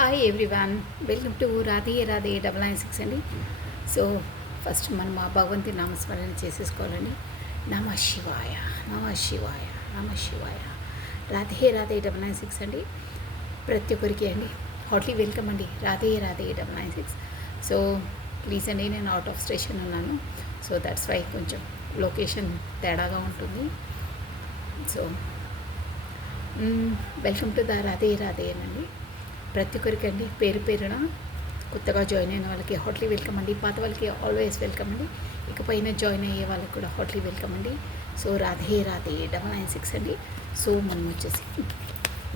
Hi everyone, welcome to Radhe Radhe 996 అండి. So first మనం ఆ భగవంతుని నామస్మరణ చేసేసుకోవాలండి. నమ శివాయ, నమ శివాయ, నమ శివాయ. రాధే రాధే 996 అండి. ప్రతి ఒక్కరికి అండి హాట్లీ వెల్కమ్ అండి. రాధే రాధే 996. సో ప్లీజ్ అండి, నేను అవుట్ ఆఫ్ స్టేషన్ ఉన్నాను. సో దట్స్ వై కొంచెం లొకేషన్ తేడాగా ఉంటుంది. So welcome to the Radhe Radhe అండి. ప్రతి ఒక్కరికి అండి పేరు పేరున కొత్తగా జాయిన్ అయిన వాళ్ళకి హాట్లీ వెల్కమ్ అండి. పాత వాళ్ళకి ఆల్వేస్ వెల్కమ్ అండి. ఇకపైన జాయిన్ అయ్యే వాళ్ళకి కూడా హాట్లీ వెల్కమ్ అండి. సో రాధే రాధే 996 అండి. సో మనం వచ్చేసి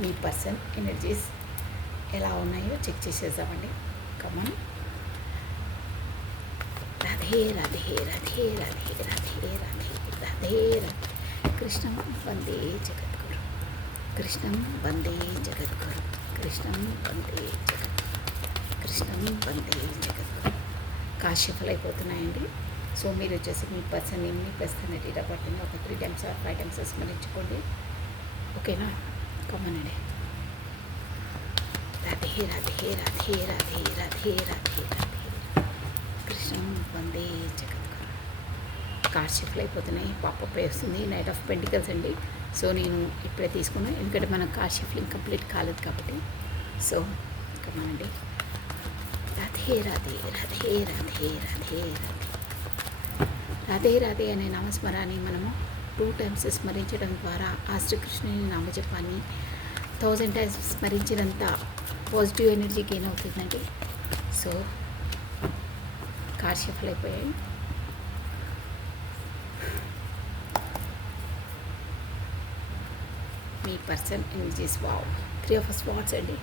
మీ పర్సన్ ఎనర్జీస్ ఎలా ఉన్నాయో చెక్ చేసేద్దామండి. కమన్. రాధే రాధే రాధే రాధే రాధే రాధే రాధే రాధే. కృష్ణం వందే జగద్గురు, కృష్ణం వందే జగద్గురు, కృష్ణం వందే జగత్, కృష్ణం వందే జగద్గురు. కాశ్యఫలు అయిపోతున్నాయండి. సో మీరు వచ్చేసి మీ పర్సన్ మీ పర్సనాలిటీ పట్టిన ఒక 3 times or 5 times స్మరించుకోండి. ఓకేనా? కమనండి. రాధే రాధే రాధే రాధే రాధే రాధే రాధే, కృష్ణం వందే జగద్గురు. కాశ్యఫలు అయిపోతున్నాయి. పాపప్ వస్తుంది. నైట్ ఆఫ్ పెంటికల్స్ అండి. సో నేను ఇప్పుడే తీసుకున్నాను, ఎందుకంటే మన కార్ షిఫ్టింగ్ కంప్లీట్ కాలేదు కాబట్టి. సో కమానండి. రాధే రాధే రాధే రాధే రాధే రాధే రాధే రాధే అనే నామస్మరాన్ని మనము 2 times స్మరించడం ద్వారా ఆ శ్రీకృష్ణుని నామజపాన్ని 1000 times స్మరించినంత పాజిటివ్ ఎనర్జీ గెయిన్ అవుతుందండి. సో కార్ షిఫ్ట్ అయిపోయాయి. మీ person energies. Wow, 3 of Swords అండి.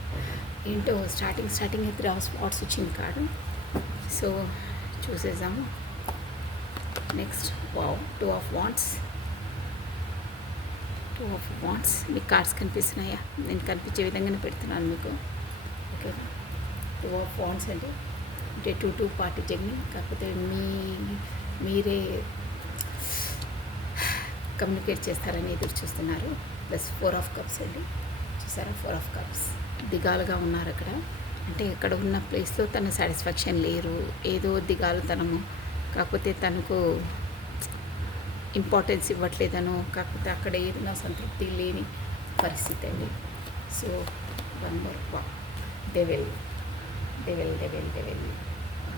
ఏంటో స్టార్టింగ్ 3 of Swords వచ్చింది కార్డు. సో చూసేసాము. Next wow, 2 of Wands. 2 of Wands. మీకు కార్డ్స్ కనిపిస్తున్నాయా? నేను కనిపించే విధంగానే పెడుతున్నాను మీకు. ఓకే, 2 of Wands అండి. అంటే 2 పార్టీ జర్నీ. కాకపోతే మీరే కమ్యూనికేట్ చేస్తారని ఎదురు చూస్తున్నారు. ప్లస్ 4 of Cups అండి. చూసారా? 4 of Cups. దిగాలుగా ఉన్నారు అక్కడ. అంటే ఇక్కడ ఉన్న ప్లేస్లో తన సాటిస్ఫాక్షన్ లేరు, ఏదో దిగాలు తనము. కాకపోతే తనకు ఇంపార్టెన్స్ ఇవ్వట్లేదనో, కాకపోతే అక్కడ ఏదైనా సంతృప్తి లేని పరిస్థితి అండి. So 1 more. Devil devil devil devil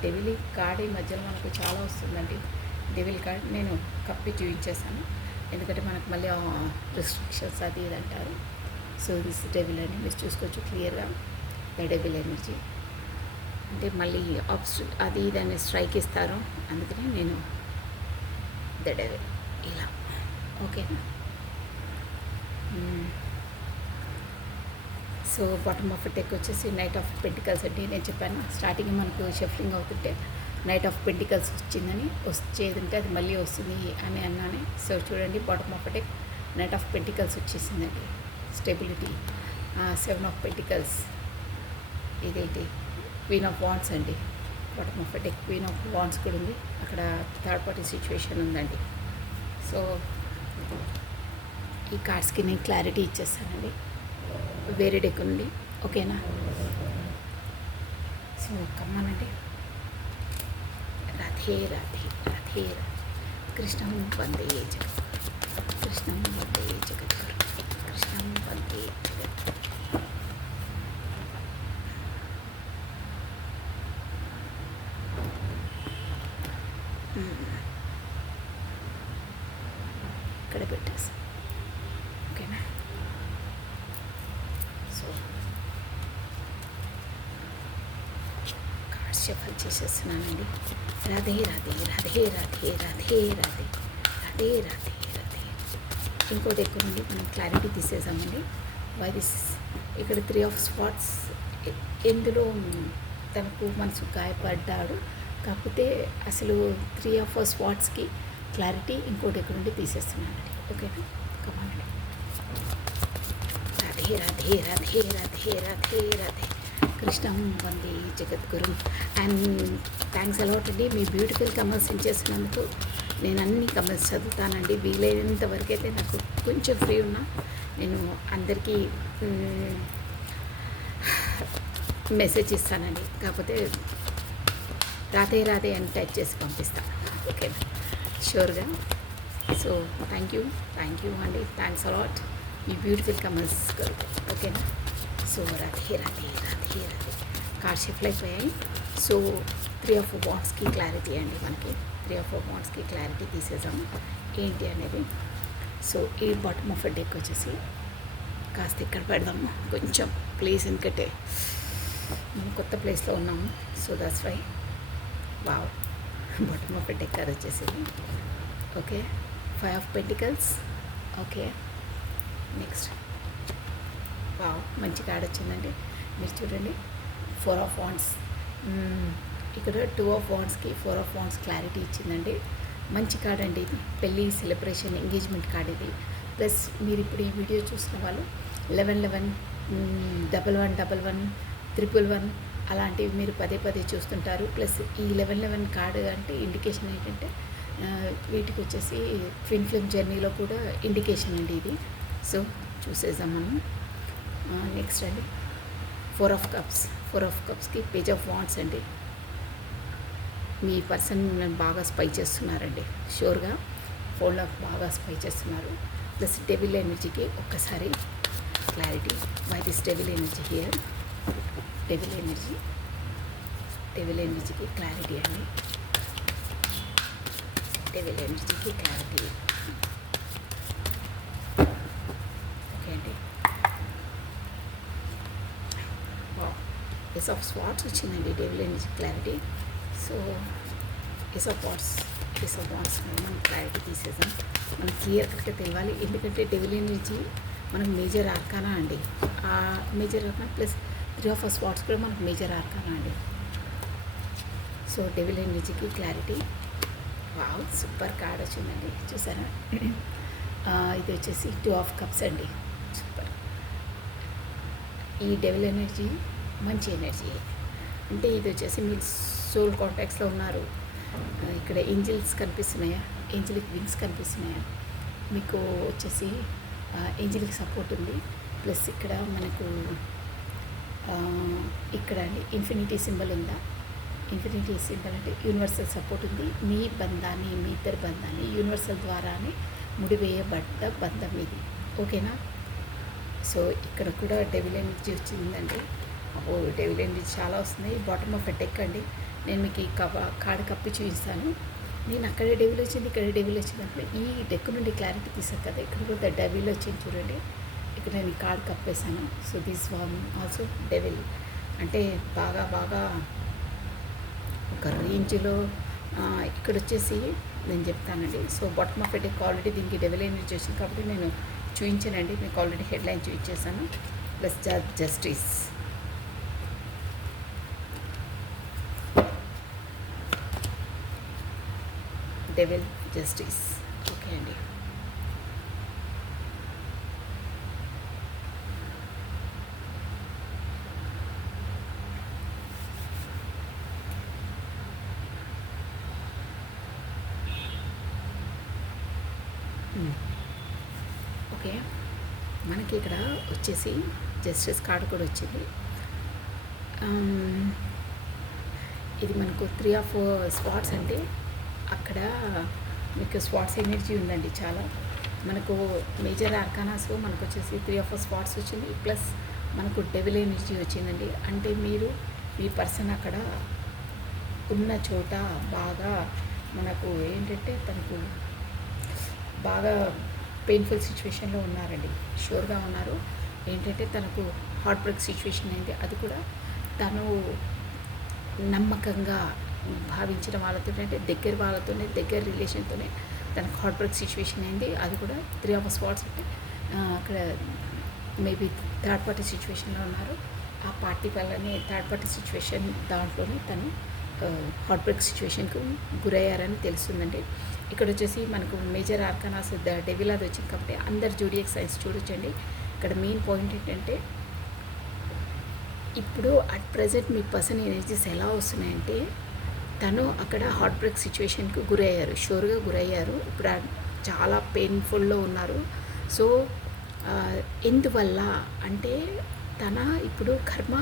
devil card ఈ మధ్యలో మనకు చాలా వస్తుందండి. డెవిల్ కార్డ్ నేను కప్పి చూపించేసాను, ఎందుకంటే మనకు మళ్ళీ రిస్ట్రిక్షన్స్ అది ఇది అంటారు. సో దిస్ డెవిల్ అని మీరు చూసుకోవచ్చు క్లియర్గా. ద డెవిల్ ఎనర్జీ అంటే మళ్ళీ అది ఇది అని స్ట్రైక్ ఇస్తారు. అందుకని నేను ద డెవిల్ ఇలా. ఓకేనా? సో బాటమ్ ఆఫ్ డెక్ వచ్చేసి నైట్ ఆఫ్ పెంటికల్స్ అండి. నేను చెప్పాను స్టార్టింగ్ మనకు షఫ్లింగ్ అవుతుంటే నైట్ ఆఫ్ పెంటికల్స్ వచ్చిందని, వచ్చేదంటే అది మళ్ళీ వస్తుంది అని అన్నానే. సో చూడండి, bottom of deck knight of pentacles వచ్చేసిందండి. స్టెబిలిటీ. 7 of Pentacles. ఇదేంటి? క్వీన్ ఆఫ్ వాండ్స్ అండి. Bottom of deck queen of wands కూడా ఉంది. అక్కడ థర్డ్ పార్టీ సిచ్యువేషన్ ఉందండి. సో ఈ కార్డ్స్కి నేను క్లారిటీ ఇచ్చేస్తానండి వేరే డెక్ ఉంది. ఓకేనా? సో కమ్మానండి. రాధే రాధే రాధే రాధే, కృష్ణం వందే జగద్గురు, కృష్ణం వందే జగద్గురు, కృష్ణం వందే జగద్గురు. ఇక్కడ పెట్టేసి. ఓకేనా? సో కార్డ్స్ షఫల్ చేసేస్తున్నానండి. రాధే రాధే రాధే రాధే రాధే రాధే రాధే రాధే రాధే. ఇంకో దగ్గర నుండి మనం క్లారిటీ తీసేసామండి. Why this. ఇక్కడ 3 of Swords. ఎందులో తనకు మనసు గాయపడ్డాడు, కాకపోతే అసలు 3 of Swordsకి క్లారిటీ ఇంకో దగ్గర నుండి తీసేస్తున్నానండి. ఓకేనా? కమానండి. రాధే రాధే రాధే రాధే రాధే రాధే, కృష్ణం వందే జగద్గురు. అండ్ థ్యాంక్స్ అలాట్ అండి, మీ బ్యూటిఫుల్ కమెంట్స్ చేసినందుకు. నేను అన్ని కమెంట్స్ చదువుతానండి. వీలైనంత వరకు అయితే నాకు కొంచెం ఫ్రీ ఉన్నా నేను అందరికీ మెసేజ్ ఇస్తానండి, కాకపోతే రాతే రాతే అని టైప్ చేసి పంపిస్తాను. ఓకేనా, షూర్గా. సో థ్యాంక్ యూ అండి, థ్యాంక్స్ అలాట్ మీ బ్యూటిఫుల్ కమెంట్స్ కొరకు. ఓకేనా. So Radhe Radhe Radhe Radhe. Card shift అయిపోయాయి. సో 3 or 4 బాండ్స్కి క్లారిటీ అండి, మనకి 3 or 4 బాండ్స్కి క్లారిటీ తీసేసాము ఏంటి అనేది. సో ఈ బాటమ్ ఆఫ్ డెక్ వచ్చేసి కాస్త ఇక్కడ పెడదాము కొంచెం ప్లేస్, ఎందుకంటే మనం కొత్త ప్లేస్లో ఉన్నాము. So that's why. Wow, bottom of deck అది వచ్చేసింది. Okay, 5 of Pentacles. Okay, next wow, మంచి కార్డ్ వచ్చిందండి. మీరు చూడండి, 4 of Wands. ఇక్కడ 2 of Wandsకి 4 of Wands క్లారిటీ ఇచ్చిందండి. మంచి కార్డ్ అండి ఇది, పెళ్ళి, సెలబ్రేషన్, ఎంగేజ్మెంట్ కార్డ్ ఇది. ప్లస్ మీరు ఇప్పుడు ఈ వీడియో చూసిన వాళ్ళు 1111, 1111, 111 అలాంటివి మీరు పదే పదే చూస్తుంటారు. ప్లస్ ఈ 1111 కార్డు అంటే ఇండికేషన్ ఏంటంటే వీటికి వచ్చేసి ట్విన్ ఫ్లేమ్ జర్నీలో కూడా ఇండికేషన్ అండి ఇది. సో చూసేద్దాం మనం. నెక్స్ట్ అండి 4 of Cups. 4 of Cupsకి పేజ్ ఆఫ్ వాండ్స్ అండి. మీ పర్సన్ మిమ్మల్ని బాగా స్పై చేస్తున్నారండి, షూర్గా ఫోన్లో బాగా స్పై చేస్తున్నారు. ప్లస్ డెవిల్ ఎనర్జీకి ఒక్కసారి clarity. Why this devil energy here? Devil ఎనర్జీకి క్లారిటీ అండి. డెవిల్ ఎనర్జీకి క్లారిటీ. ఓకే అండి. ఏస్ ఆఫ్ స్వాట్స్ వచ్చిందండి, devil energy clarity. So ace of swords మనం క్లారిటీ తీసేసాం. మనం క్లియర్ కట్గా తెలియాలి, ఎందుకంటే డెవిల్ ఎనర్జీ మనకు మేజర్ ఆర్కానా అండి. ఆ major arcana plus 3 of Swords కూడా మనకు మేజర్ ఆర్కానా అండి. సో డెవిల్ ఎనర్జీకి క్లారిటీ. వావ్, సూపర్ కార్డ్ వచ్చిందండి, చూసారా. ఇది వచ్చేసి 2 of Cups అండి, సూపర్. ఈ డెవిల్ ఎనర్జీ మంచి ఎనర్జీ అంటే ఇది వచ్చేసి మీరు సోల్ కాంటాక్ట్స్లో ఉన్నారు. ఇక్కడ ఏంజిల్స్ కనిపిస్తున్నాయా, ఏంజిలిక్ వింగ్స్ కనిపిస్తున్నాయా మీకు వచ్చేసి. ఏంజిలిక్ సపోర్ట్ ఉంది. ప్లస్ ఇక్కడ మనకు ఇక్కడ అండి ఇన్ఫినిటీ సింబల్ ఉందా. ఇన్ఫినిటీ సింబల్ అంటే యూనివర్సల్ సపోర్ట్ ఉంది. మీ బంధాన్ని, మీ ఇద్దరి బంధాన్ని యూనివర్సల్ ద్వారానే ముడివేయబడ్డ బంధం ఇది. ఓకేనా. సో ఇక్కడ కూడా డెవిల్ ఎనర్జీ వచ్చిందండి. డెవిల్ ఎనర్జీ చాలా వస్తుంది. బాటమ్ ఆఫ్ డెక్ అండి. నేను మీకు ఈ కార్డు కప్పి చూపిస్తాను. నేను అక్కడే డెవిల్ వచ్చింది, ఇక్కడ డెవిల్ వచ్చింది అంటే ఈ డెక్ నుండి క్లారిటీ తీసాను కదా. ఇక్కడ కూడా డెవిల్ వచ్చింది చూడండి. ఇక్కడ నేను ఈ కార్డు కప్పేసాను. So this one also devil అంటే బాగా ఒక రేంజ్లో. ఇక్కడ వచ్చేసి నేను చెప్తానండి. So bottom of deck already దీనికి డెవిల్ ఎనర్జీ వచ్చింది కాబట్టి నేను చూపించానండి, మీకు ఆల్రెడీ హెడ్లైన్ చూపించేసాను. Plus justice. Devil, justice. Okay అండి. ఓకే, మనకి ఇక్కడ వచ్చేసి జస్టిస్ కార్డు కూడా వచ్చింది. ఇది మనకు 3 of Swords అంటే అక్కడ మీకు స్వాట్స్ ఎనర్జీ ఉందండి చాలా. మనకు మేజర్ ఆర్కానాస్ మనకు వచ్చేసి 3 of Swords వచ్చింది. ప్లస్ మనకు డెవిల్ ఎనర్జీ వచ్చిందండి. అంటే మీరు మీ పర్సన్ అక్కడ ఉన్న చోట బాగా మనకు ఏంటంటే తనకు బాగా పెయిన్ఫుల్ సిచ్యువేషన్లో ఉన్నారండి, షూర్గా ఉన్నారు. ఏంటంటే తనకు హార్ట్ బ్రేక్ సిచ్యువేషన్ అయింది. అది కూడా తను నమ్మకంగా భావించిన వాళ్ళతో అంటే దగ్గర రిలేషన్తోనే తనకు హార్ట్ బ్రేక్ సిచ్యువేషన్ అయింది. అది కూడా 3 of Swords అంటే అక్కడ మేబీ థర్డ్ పార్టీ సిచ్యువేషన్లో ఉన్నారు. ఆ పార్టీ వల్లనే థర్డ్ పార్టీ సిచ్యువేషన్ దాంట్లోనే తను హార్ట్ బ్రేక్ సిచ్యువేషన్కు గురయ్యారని తెలుస్తుందండి. ఇక్కడ వచ్చేసి మనకు మేజర్ ఆర్కానాస్ డెవిల్ అది వచ్చింది కాబట్టి అందరు జోడియాక్ సైన్స్ చూడొచ్చండి. ఇక్కడ మెయిన్ పాయింట్ ఏంటంటే ఇప్పుడు at present me person energies ఎలా వస్తున్నాయంటే తను అక్కడ హార్ట్ బ్రేక్ సిచ్యువేషన్కు గురయ్యారు, షూర్గా గురయ్యారు. ఇప్పుడు చాలా పెయిన్ఫుల్లో ఉన్నారు. సో ఎందువల్ల అంటే తన ఇప్పుడు కర్మ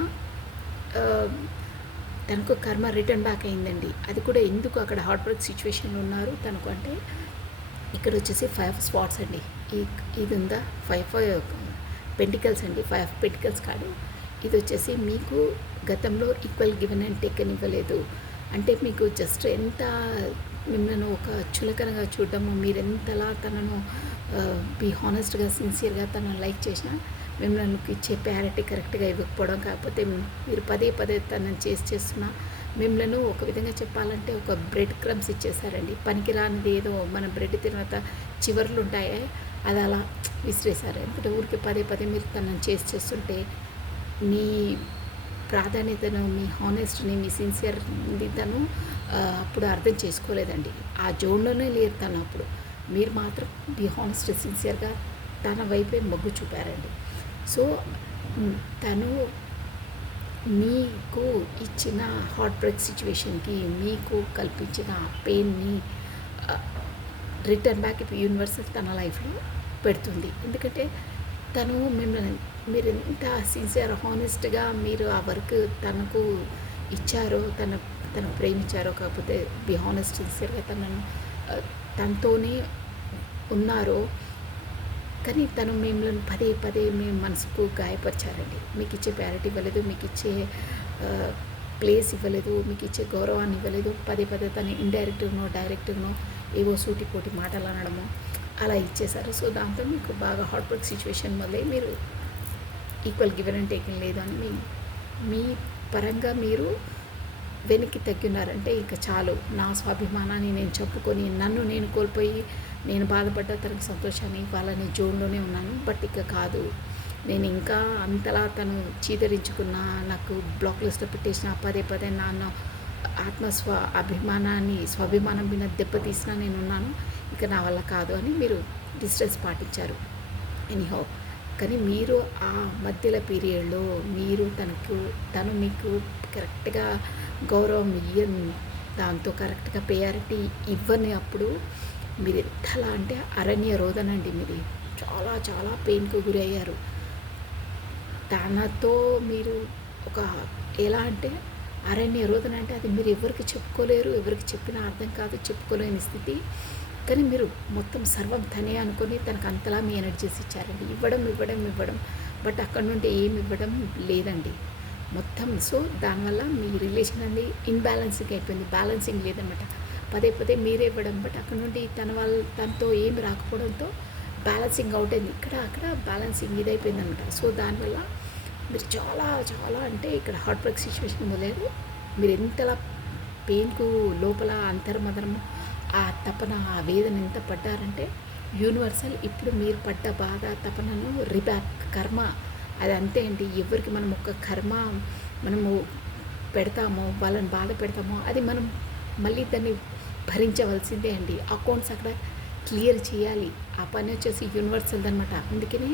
తనకు కర్మ రిటర్న్ బ్యాక్ అయిందండి. అది కూడా ఎందుకు అక్కడ హార్ట్ బ్రేక్ సిచ్యువేషన్లో ఉన్నారు తనకు అంటే, ఇక్కడ వచ్చేసి 5 స్పాట్స్ అండి. ఈ ఇది ఉందా 5 పెంటికల్స్ అండి. 5 పెంటికల్స్ కాదు, ఇది వచ్చేసి మీకు గతంలో ఈక్వల్ గివెన్ అండ్ టేకెన్ ఇవ్వలేదు. అంటే మీకు జస్ట్ ఎంత మిమ్మల్ని ఒక చులకనగా చూడడము, మీరెంతలా తనను బీ హానెస్ట్గా సిన్సియర్గా తనను లైక్ చేసినా మిమ్మల్ని ఇచ్చే ప్యారిటీ కరెక్ట్గా ఇవ్వకపోవడం, కాకపోతే మీరు పదే పదే తనని చేస్తున్నా మిమ్మల్ని ఒక విధంగా చెప్పాలంటే ఒక బ్రెడ్ క్రమ్స్ ఇచ్చేసారండి. పనికిరానిది ఏదో మన బ్రెడ్ తినత చివర్లు ఉంటాయే అది అలా విసిరేశారు. ఎందుకంటే ఊరికి పదే పదే మీరు తనని చేస్తుంటే మీ ప్రాధాన్యతను, మీ హానెస్ట్ని, మీ సిన్సియర్ని తను అప్పుడు అర్థం చేసుకోలేదండి. ఆ జోన్లోనే లేరు తను. అప్పుడు మీరు మాత్రం బీ హానెస్ట్ సిన్సియర్గా తన వైపే మొగ్గు చూపారండి. సో తను మీకు ఇచ్చిన హార్ట్ బ్రేక్ సిచ్యువేషన్కి మీకు కల్పించిన పెయిన్ని రిటర్న్ బ్యాక్ ఇప్పుడు యూనివర్సల్ తన లైఫ్లో పెడుతుంది. ఎందుకంటే తను మిమ్మల్ని మీరు ఎంత సిన్సియర్ హానెస్ట్గా మీరు ఆ వర్క్ తనకు ఇచ్చారో, తను ప్రేమించారో, కాకపోతే బి హానెస్ట్ సిన్సియర్గా తనతోనే ఉన్నారో, కానీ తను మిమ్మల్ని పదే పదే మీ మనసుకు గాయపరిచారండి. మీకు ఇచ్చే ప్యారిటీ ఇవ్వలేదు, మీకు ఇచ్చే ప్లేస్ ఇవ్వలేదు, మీకు ఇచ్చే గౌరవాన్ని ఇవ్వలేదు. పదే పదే తను ఇండైరెక్ట్గానో డైరెక్ట్గానో ఏవో సూటిపోటి మాటలు అనడము అలా ఇచ్చేశారు. సో దాంతో మీకు బాగా హార్ట్ బ్రేక్ సిచ్యువేషన్ వల్లే మీరు ఈక్వల్ గివెన్ అండ్ టేకింగ్ లేదు అని మీ పరంగా మీరు వెనక్కి తగ్గినారంటే ఇక చాలు, నా స్వాభిమానాన్ని నేను చెప్పుకొని నన్ను నేను కోల్పోయి నేను బాధపడ్డ తనకు సంతోషాన్ని వాళ్ళని జోన్లోనే ఉన్నాను. బట్ ఇక కాదు, నేను ఇంకా అంతలా తను చీదరించుకున్న, నాకు బ్లాక్ లిస్ట్లో పెట్టేసిన, పదే పదే నాన్న స్వాభిమానం మీద దెబ్బతీసినా నేనున్నాను, ఇక నా వల్ల కాదు అని మీరు డిస్టెన్స్ పాటించారు. ఎనీహౌ, కానీ మీరు ఆ మధ్యలో పీరియడ్లో మీరు తను మీకు కరెక్ట్గా గౌరవం దాంతో కరెక్ట్గా ప్రయారిటీ ఇవ్వని అప్పుడు మీరు ఎంతలా అంటే అరణ్య రోదన అండి. మీరు చాలా చాలా పెయిన్కు గురి అయ్యారు. తనతో మీరు ఒక ఎలా అంటే అరణ్య రోదన అంటే అది మీరు ఎవరికి చెప్పుకోలేరు, ఎవరికి చెప్పినా అర్థం కాదు, చెప్పుకోలేని స్థితి. కానీ మీరు మొత్తం సర్వం తనే అనుకొని తనకు అంతలా మీ ఎనర్జీస్ ఇచ్చారండి. ఇవ్వడం బట్ అక్కడ నుండి ఏమి ఇవ్వడం లేదండి మొత్తం. సో దానివల్ల మీ రిలేషన్ అనేది ఇన్బ్యాలెన్సింగ్ అయిపోయింది, బ్యాలెన్సింగ్ లేదనమాట. పదే పదే మీరే ఇవ్వడం, బట్ అక్కడ నుండి తనతో ఏమి రాకపోవడంతో బ్యాలెన్సింగ్ అవుట్ అయింది. అక్కడ బ్యాలెన్సింగ్ ఇదైపోయింది అనమాట. సో దానివల్ల మీరు చాలా చాలా అంటే ఇక్కడ హార్ట్ బ్రేక్ సిచ్యువేషన్ మొదలైదు. మీరు ఎంతలా పెయిన్కు లోపల అంతర్మదనము ఆ తపన, ఆ వేదన ఎంత పడ్డారంటే యూనివర్సల్ ఇప్పుడు మీరు పడ్డ బాధ తపనను రిబ్యాక్ కర్మ అది అంతే అండి. ఎవరికి మనం ఒక కర్మ మనము పెడతామో, వాళ్ళని బాధ పెడతామో, అది మనం మళ్ళీ దాన్ని భరించవలసిందే అండి. అకౌంట్స్ అక్కడ క్లియర్ చేయాలి. ఆ పని వచ్చేసి యూనివర్సల్ అనమాట. అందుకనే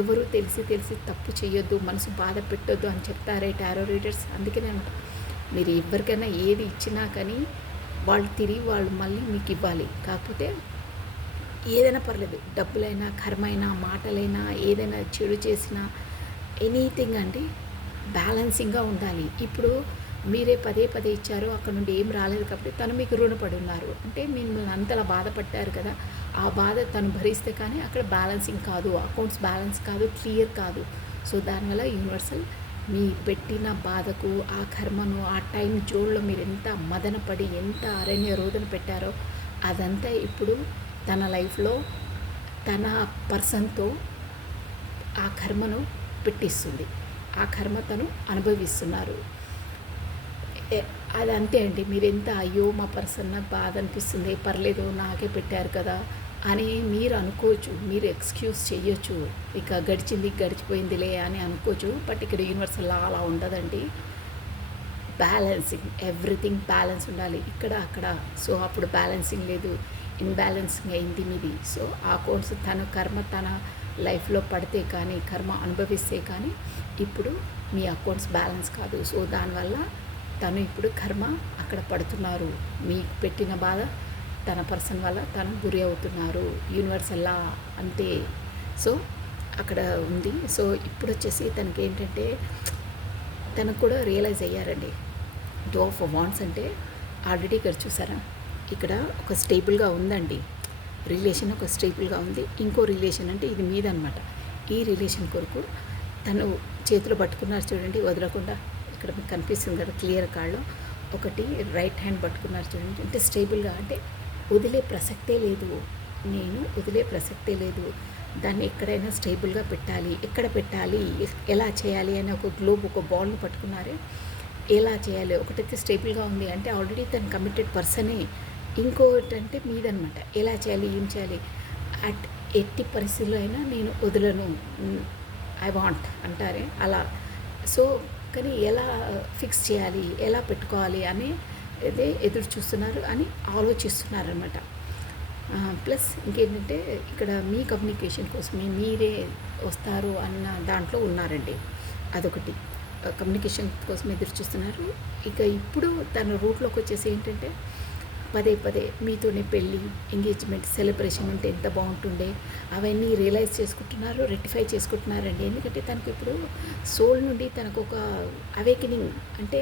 ఎవరు తెలిసి తప్పు చేయొద్దు, మనసు బాధ పెట్టొద్దు అని చెప్తారే టారో రీడర్స్. అందుకనే అనమాట, మీరు ఎవరికైనా ఏది ఇచ్చినా కానీ వాళ్ళు మళ్ళీ మీకు ఇవ్వాలి. కాకపోతే ఏదైనా పర్లేదు, డబ్బులైనా, కర్మైనా, మాటలైనా, ఏదైనా చెడు చేసినా ఎనీథింగ్ అండి బ్యాలెన్సింగ్గా ఉండాలి. ఇప్పుడు మీరే పదే పదే ఇచ్చారు, అక్కడ నుండి ఏం రాలేదు కాబట్టి తను మీకు రుణపడి ఉన్నారు. అంటే మిమ్మల్ని అంతలా బాధపడ్డారు కదా, ఆ బాధ తను భరిస్తే కానీ అక్కడ బ్యాలెన్సింగ్ కాదు, అకౌంట్స్ బ్యాలెన్స్ కాదు, క్లియర్ కాదు. సో దానివల్ల యూనివర్సల్ మీ పెట్టిన బాధకు, ఆ కర్మను, ఆ టైం జోన్లో మీరు ఎంత మదనపడి ఎంత అరణ్య రోదన పెట్టారో అదంతా ఇప్పుడు తన లైఫ్లో తన పర్సన్తో ఆ కర్మను పెట్టిస్తుంది. ఆ కర్మ తను అనుభవిస్తున్నారు. అది అంతే అండి. మీరు ఎంత అయ్యో మా పర్సన్ నాకు బాధ అనిపిస్తుంది, పర్లేదు నాకే పెట్టారు కదా అని మీరు అనుకోవచ్చు, మీరు ఎక్స్క్యూజ్ చేయొచ్చు, ఇక గడిచిపోయిందిలే అని అనుకోవచ్చు. బట్ ఇక్కడ యూనివర్సల్ అలా ఉండదండి. బ్యాలెన్సింగ్, ఎవ్రీథింగ్ బ్యాలెన్స్ ఉండాలి ఇక్కడ అక్కడ. సో అప్పుడు బ్యాలెన్సింగ్ లేదు, ఇన్బ్యాలెన్సింగ్ అయింది మీది. సో ఆ అకౌంట్స్ తన కర్మ తన లైఫ్లో పడితే కానీ, కర్మ అనుభవిస్తే కానీ ఇప్పుడు మీ అకౌంట్స్ బ్యాలెన్స్ కాదు. సో దానివల్ల తను ఇప్పుడు కర్మ అక్కడ పడుతున్నారు. మీకు పెట్టిన బాధ తన పర్సన్ వల్ల తను గురి అవుతున్నారు. యూనివర్సల్లా అంతే. సో అక్కడ ఉంది. సో ఇప్పుడు వచ్చేసి తనకి ఏంటంటే తనకు కూడా రియలైజ్ అయ్యారండి. టూ ఆఫ్ వాండ్స్ అంటే ఆల్రెడీ ఇక్కడ చూసారా, ఇక్కడ ఒక స్టేబుల్గా ఉందండి రిలేషన్, ఒక స్టేబుల్గా ఉంది. ఇంకో రిలేషన్ అంటే ఇది మీదనమాట. ఈ రిలేషన్ కొరకు తను చేతిలో పట్టుకున్నారు చూడండి, వదలకుండా. ఇక్కడ మీకు కనిపిస్తుంది కదా క్లియర్ కాళ్ళు, ఒకటి రైట్ హ్యాండ్ పట్టుకున్నారు చూడండి. అంటే స్టేబుల్గా, అంటే వదిలే ప్రసక్తే లేదు, నేను వదిలే ప్రసక్తే లేదు. దాన్ని ఎక్కడైనా స్టేబుల్గా పెట్టాలి, ఎక్కడ పెట్టాలి, ఎలా చేయాలి అని ఒక గ్లోబ్, ఒక బాల్ని పట్టుకున్నారే. ఎలా చేయాలి, ఒకటైతే స్టేబుల్గా ఉంది అంటే ఆల్రెడీ తను కమిటెడ్ పర్సనే. ఇంకోటి అంటే మీదనమాట, ఎలా చేయాలి, ఏం చేయాలి. అట్ ఎట్టి పరిస్థితుల్లో అయినా నేను వదలను, ఐ వాంట్ అంటారే అలా. సో కానీ ఎలా ఫిక్స్ చేయాలి, ఎలా పెట్టుకోవాలి అని అదే ఎదురు చూస్తున్నారు అని ఆలోచిస్తున్నారనమాట. ప్లస్ ఇంకేంటంటే ఇక్కడ మీ కమ్యూనికేషన్ కోసమే మీరే వస్తారు అన్న దాంట్లో ఉన్నారండి. అదొకటి, కమ్యూనికేషన్ కోసం ఎదురు చూస్తున్నారు. ఇక ఇప్పుడు తన రూట్లోకి వచ్చేసి ఏంటంటే పదే పదే మీతోనే పెళ్ళి, ఎంగేజ్మెంట్, సెలబ్రేషన్ ఉంటే ఎంత బాగుంటుండే అవన్నీ రియలైజ్ చేసుకుంటున్నారు, రెక్టిఫై చేసుకుంటున్నారండి. ఎందుకంటే తనకు ఇప్పుడు సోల్ నుండి తనకు ఒక అవేకనింగ్, అంటే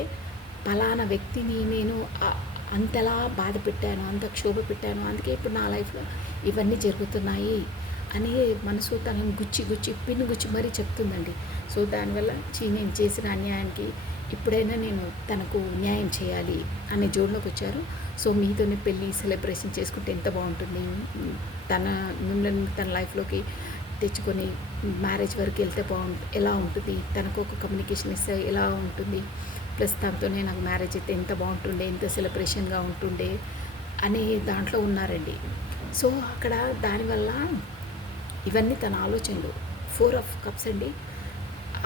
పలానా వ్యక్తిని నేను అంతలా బాధ పెట్టాను, అంత క్షోభ పెట్టాను, అందుకే ఇప్పుడు నా లైఫ్లో ఇవన్నీ జరుగుతున్నాయి అని మనసు తనని గుచ్చి పిన్ను గుచ్చి మరీ చెప్తుందండి. సో దానివల్ల నేను చేసిన అన్యాయానికి ఇప్పుడైనా నేను తనకు న్యాయం చేయాలి అనే జోన్లోకి వచ్చారు. సో మీతోనే పెళ్ళి, సెలబ్రేషన్ చేసుకుంటే ఎంత బాగుంటుంది, తన మిమ్మల్ని తన లైఫ్లోకి తెచ్చుకొని మ్యారేజ్ వరకు వెళ్తే ఎలా ఉంటుంది, తనకు ఒక కమ్యూనికేషన్ ఇస్తే ఎలా ఉంటుంది, ప్లస్ తనతోనే నాకు మ్యారేజ్ అయితే ఎంత బాగుంటుండే, ఎంత సెలబ్రేషన్గా ఉంటుండే అనే దాంట్లో ఉన్నారండి. సో అక్కడ దానివల్ల ఇవన్నీ తన ఆలోచనలు. 4 ఆఫ్ కప్స్ అండి.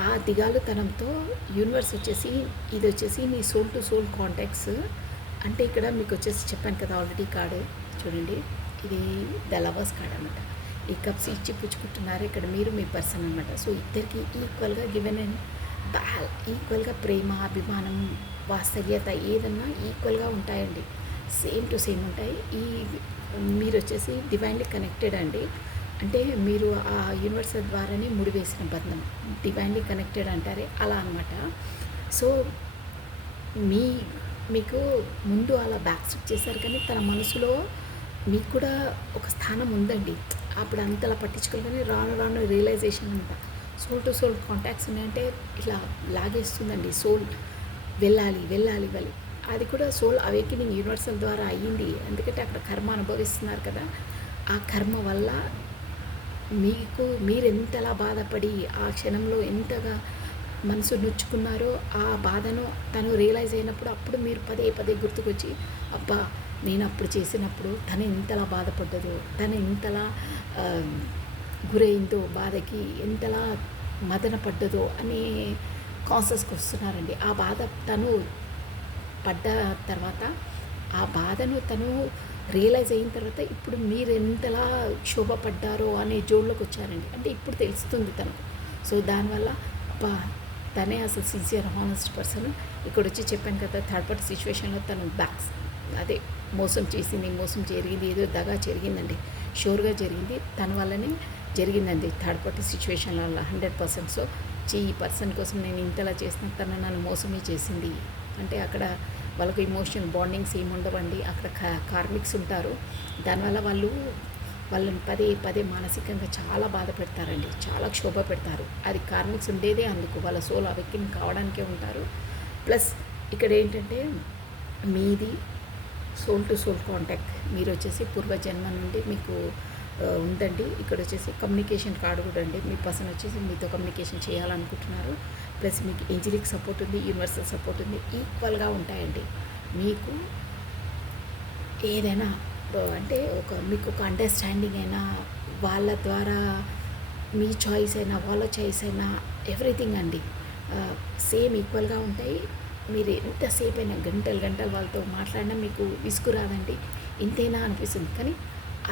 ఆ దిగాలుతనంతో యూనివర్స్ వచ్చేసి, ఇది వచ్చేసి మీ సోల్ టు సోల్ కాంటాక్ట్స్. అంటే ఇక్కడ మీకు వచ్చేసి చెప్పాను కదా ఆల్రెడీ కార్డు చూడండి, ఇది ద లవర్స్ కార్డ్ అనమాట. ఈ కప్స్ ఇచ్చి పుచ్చుకుంటున్నారు ఇక్కడ మీరు, మీ పర్సన్ అనమాట. సో ఇద్దరికి ఈక్వల్గా గివెన్ అండ్ ఈక్వల్గా ప్రేమ, అభిమానం, వాత్సల్యత ఏదన్నా ఈక్వల్గా ఉంటాయండి. సేమ్ టు సేమ్ ఉంటాయి. మీరు వచ్చేసి డివైన్లీ కనెక్టెడ్ అండి. అంటే మీరు ఆ యూనివర్స్ ద్వారానే ముడివేసిన బంధం, డివైన్లీ కనెక్టెడ్ అంటారే అలా అనమాట. సో మీకు ముందు అలా బ్యాక్ స్టెప్ చేశారు, కానీ తన మనసులో మీకు కూడా ఒక స్థానం ఉందండి. అప్పుడు అంతలా పట్టించుకోగానే రాను రియలైజేషన్ అంతా సోల్ టు సోల్ కాంటాక్ట్స్ ఉన్నాయంటే ఇట్లా లాగేస్తుందండి. సోల్ వెళ్ళాలి. అది కూడా సోల్ అవేకనింగ్ యూనివర్సల్ ద్వారా అయ్యింది. ఎందుకంటే అక్కడ కర్మ అనుభవిస్తున్నారు కదా, ఆ కర్మ వల్ల మీరు ఎంతలా బాధపడి ఆ క్షణంలో ఎంతగా మనసు నొచ్చుకున్నారో ఆ బాధను తను రియలైజ్ అయినప్పుడు అప్పుడు మీరు పదే గుర్తుకొచ్చి, అబ్బా నేను అప్పుడు చేసినప్పుడు తను ఎంతలా బాధపడ్డదో, తను ఎంతలా గురైందో, బాధకి ఎంతలా మదన పడ్డదో అనే కాన్షియస్కి వస్తున్నారండి. ఆ బాధ తను పడ్డ తర్వాత, ఆ బాధను తను రియలైజ్ అయిన తర్వాత ఇప్పుడు మీరు ఎంతలా క్షోభపడ్డారో అనే జోన్లోకి వచ్చారండి. అంటే ఇప్పుడు తెలుస్తుంది తనకు. సో దానివల్ల అబ్బా తనే అసలు సిన్సియర్ హానెస్ట్ పర్సన్. ఇక్కడ వచ్చి చెప్పాను కదా, థర్డ్ పార్టీ సిచ్యువేషన్లో తను అదే మోసం జరిగింది, ఏదో దగా జరిగిందండి, షూర్గా జరిగింది, తన వల్లనే జరిగిందండి. థర్డ్ పార్టీ సిచ్యువేషన్ల వల్ల 100%. సో ఈ పర్సన్ కోసం నేను ఇంతలా చేసిన తను నన్ను మోసమే చేసింది అంటే అక్కడ వాళ్ళకు ఇమోషనల్ బాండింగ్స్ ఏమి ఉండవండి. అక్కడ కార్మిక్స్ ఉంటారు. దానివల్ల వాళ్ళని పదే మానసికంగా చాలా బాధ పెడతారండి, చాలా క్షోభ పెడతారు. అది కార్మిక్స్ ఉండేదే అందుకు, వాళ్ళ సోల్ అవేకింగ్ కావడానికే ఉంటారు. ప్లస్ ఇక్కడ ఏంటంటే మీది సోల్ టు సోల్ కాంటాక్ట్, మీరు వచ్చేసి పూర్వజన్మ నుండి మీకు ఉందండి. ఇక్కడ వచ్చేసి కమ్యూనికేషన్ కార్డు కూడా అండి. మీ పర్సన్ వచ్చేసి మీతో కమ్యూనికేషన్ చేయాలనుకుంటున్నారు. ప్లస్ మీకు ఏంజలిక్ సపోర్ట్ ఉంది, యూనివర్సల్ సపోర్ట్ ఉంది, ఈక్వల్గా ఉంటాయండి. మీకు ఏదైనా అంటే మీకు ఒక అండర్స్టాండింగ్ అయినా, వాళ్ళ ద్వారా మీ చాయిస్ అయినా వాళ్ళ చాయిస్ అయినా ఎవ్రీథింగ్ అండి సేమ్ ఈక్వల్గా ఉంటాయి. మీరు ఎంతసేపు అయినా గంటలు వాళ్ళతో మాట్లాడినా మీకు విసుగు రాదండి, ఇంతేనా అనిపిస్తుంది. కానీ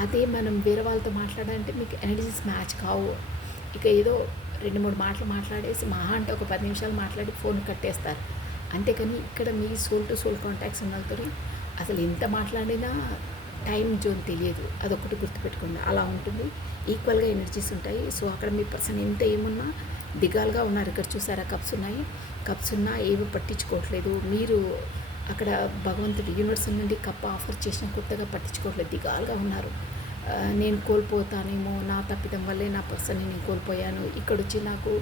అదే మనం వేరే వాళ్ళతో మాట్లాడాలంటే మీకు ఎనర్జీస్ మ్యాచ్ కావు. ఇక ఏదో 2-3 మాటలు మాట్లాడేసి మహా అంటే ఒక 10 నిమిషాలు మాట్లాడి ఫోన్ కట్టేస్తారు. అంతేకాని ఇక్కడ మీ సోల్ టు సోల్ కాంటాక్ట్స్ ఉన్న వాళ్ళతో అసలు ఎంత మాట్లాడినా టైం జోన్ తెలియదు. అదొకటి గుర్తుపెట్టుకోండి, అలా ఉంటుంది. ఈక్వల్గా ఎనర్జీస్ ఉంటాయి. సో అక్కడ మీ పర్సన్ ఎంత ఏమున్నా దిగాలుగా ఉన్నారు. ఇక్కడ చూసారా కప్స్ ఉన్నాయి, కప్స్ ఉన్నా ఏవి పట్టించుకోవట్లేదు. మీరు అక్కడ భగవంతుడి యూనివర్స్ నుండి కప్ ఆఫర్ చేసిన కొత్తగా పట్టించుకోవట్లేదు, దిగాలుగా ఉన్నారు. నేను కోల్పోతానేమో, నా తప్పిదం వల్లే నా పర్సన్ని నేను కోల్పోయాను, ఇక్కడొచ్చి నాకు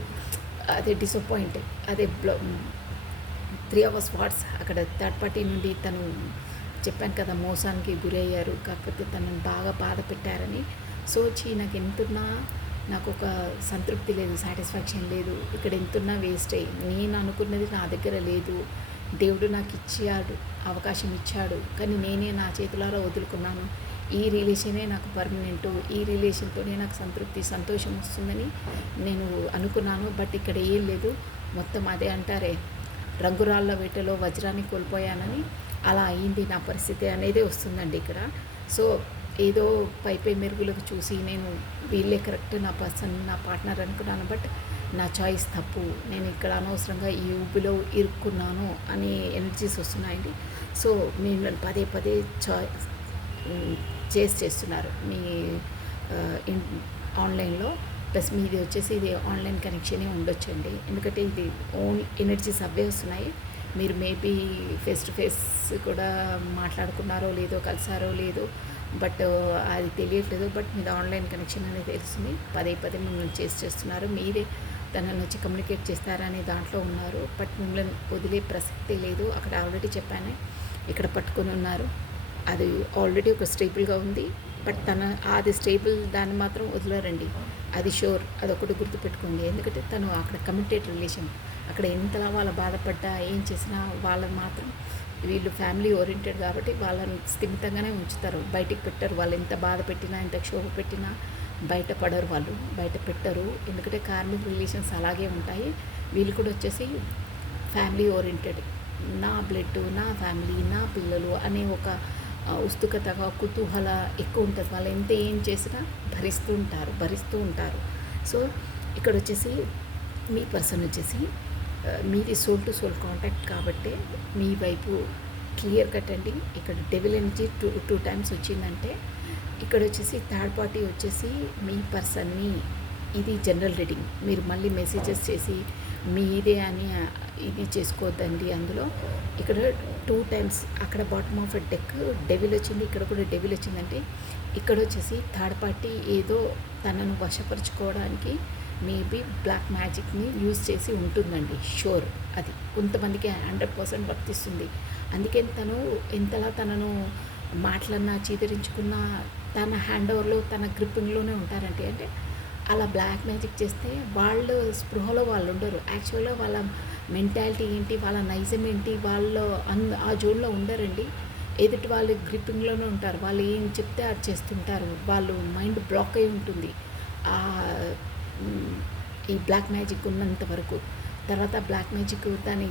అదే డిసప్పాయింట్, అదే 3 అవర్స్ వాట్స్ అక్కడ థర్డ్ పార్టీ నుండి తను చెప్పాను కదా మోసానికి గురయ్యారు, కాకపోతే తనని బాగా బాధ పెట్టారని. సో నాకు ఎంతున్నా నాకు ఒక సంతృప్తి లేదు, సాటిస్ఫాక్షన్ లేదు. ఇక్కడ ఎంతున్నా వేస్ట్ అయ్యి నేను అనుకున్నది నా దగ్గర లేదు. దేవుడు నాకు ఇచ్చాడు, అవకాశం ఇచ్చాడు, కానీ నేనే నా చేతులారా వదులుకున్నాను. ఈ రిలేషనే నాకు పర్మనెంటు, ఈ రిలేషన్తోనే నాకు సంతృప్తి సంతోషం వస్తుందని నేను అనుకున్నాను. బట్ ఇక్కడ ఏం లేదు, మొత్తం అదే అంటారే రంగురాళ్ళ వేటలో వజ్రాన్ని కోల్పోయానని, అలా అయింది నా పరిస్థితి అనేది వస్తుందండి ఇక్కడ. సో ఏదో పై మెరుగులకు చూసి నేను వీళ్ళే కరెక్ట్ నా పర్సన్ నా పార్ట్నర్ అనుకున్నాను. బట్ నా చాయిస్ తప్పు, నేను ఇక్కడ అనవసరంగా ఈ ఊపిలో ఇరుక్కున్నాను అని ఎనర్జీస్ వస్తున్నాయండి. సో మీరు పదే చేస్తున్నారు మీ ఆన్లైన్లో. ప్లస్ మీది వచ్చేసి ఇది ఆన్లైన్ కనెక్షనే ఉండొచ్చండి, ఎందుకంటే ఇది ఓన్ ఎనర్జీస్ అవే వస్తున్నాయి. మీరు మేబీ ఫేస్ టు ఫేస్ కూడా మాట్లాడుకున్నారో లేదో, కలిసారో లేదో, బట్ అది తెలియట్లేదు. బట్ మీది ఆన్లైన్ కనెక్షన్ అనేది తెలుస్తుంది. పదే మిమ్మల్ని చేస్తున్నారు, మీరే తనని వచ్చి కమ్యూనికేట్ చేస్తారని దాంట్లో ఉన్నారు. బట్ మిమ్మల్ని వదిలే ప్రసక్తి లేదు. అక్కడ ఆల్రెడీ చెప్పాను, ఇక్కడ పట్టుకొని ఉన్నారు. అది ఆల్రెడీ ఒక స్టేబుల్గా ఉంది. బట్ అది స్టేబుల్ దాన్ని మాత్రం వదిలేరండి, అది షూర్. అదొకటి గుర్తుపెట్టుకోండి, ఎందుకంటే తను అక్కడ కమిటెడ్ రిలేషన్. అక్కడ ఎంతలా వాళ్ళు బాధపడ్డా ఏం చేసినా వాళ్ళని మాత్రం వీళ్ళు ఫ్యామిలీ ఓరియంటెడ్ కాబట్టి వాళ్ళని స్థిమితంగానే ఉంచుతారు, బయటికి పెట్టరు. వాళ్ళు ఎంత బాధ పెట్టినా ఎంత క్షోభ పెట్టినా బయట పడరు, వాళ్ళు బయట పెట్టరు. ఎందుకంటే కార్మిక్ రిలేషన్స్ అలాగే ఉంటాయి. వీళ్ళు కూడా వచ్చేసి ఫ్యామిలీ ఓరియంటెడ్, నా బ్లడ్, నా ఫ్యామిలీ, నా పిల్లలు అనే ఒక ఉత్సుకతగా కుతూహల ఎక్కువ ఉంటుంది. వాళ్ళు ఎంత ఏం చేసినా భరిస్తూ ఉంటారు. సో ఇక్కడ వచ్చేసి మీ పర్సన్ వచ్చేసి మీది సోల్ టు సోల్ కాంటాక్ట్ కాబట్టి మీ వైపు క్లియర్ కట్ అండి. ఇక్కడ డెవిల్ ఎనర్జీ టూ టైమ్స్ వచ్చిందంటే, ఇక్కడ వచ్చేసి థర్డ్ పార్టీ వచ్చేసి మీ పర్సన్ని, ఇది జనరల్ రీడింగ్, మీరు మళ్ళీ మెసేజెస్ చేసి మీదే అని ఇది చేసుకోవద్దండి. అందులో ఇక్కడ 2 టైమ్స్ అక్కడ బాటమ్ ఆఫ్ డెక్ డెవిల్ వచ్చింది, ఇక్కడ కూడా డెవిల్ వచ్చిందంటే, ఇక్కడ వచ్చేసి థర్డ్ పార్టీ ఏదో తనను వశపరుచుకోవడానికి మేబీ బ్లాక్ మ్యాజిక్ని యూజ్ చేసి ఉంటుందండి, షూర్. అది కొంతమందికి 100% వర్తిస్తుంది. అందుకే తను ఎంతలా తనను మాటలన్నా చీదరించుకున్నా తన హ్యాండ్ ఓవర్లో తన గ్రిప్పింగ్లోనే ఉంటారంటే, అంటే అలా బ్లాక్ మ్యాజిక్ చేస్తే వాళ్ళు స్పృహలో వాళ్ళు ఉండరు. యాక్చువల్గా వాళ్ళ మెంటాలిటీ ఏంటి, వాళ్ళ నైజం ఏంటి, వాళ్ళు ఆ జోన్లో ఉండరండి. ఎదుటి వాళ్ళు గ్రిప్పింగ్లోనే ఉంటారు. వాళ్ళు ఏం చెప్తే అది చేస్తుంటారు. వాళ్ళు మైండ్ బ్లాక్ అయి ఉంటుంది ఈ బ్లాక్ మ్యాజిక్ ఉన్నంత వరకు. తర్వాత బ్లాక్ మ్యాజిక్ దాని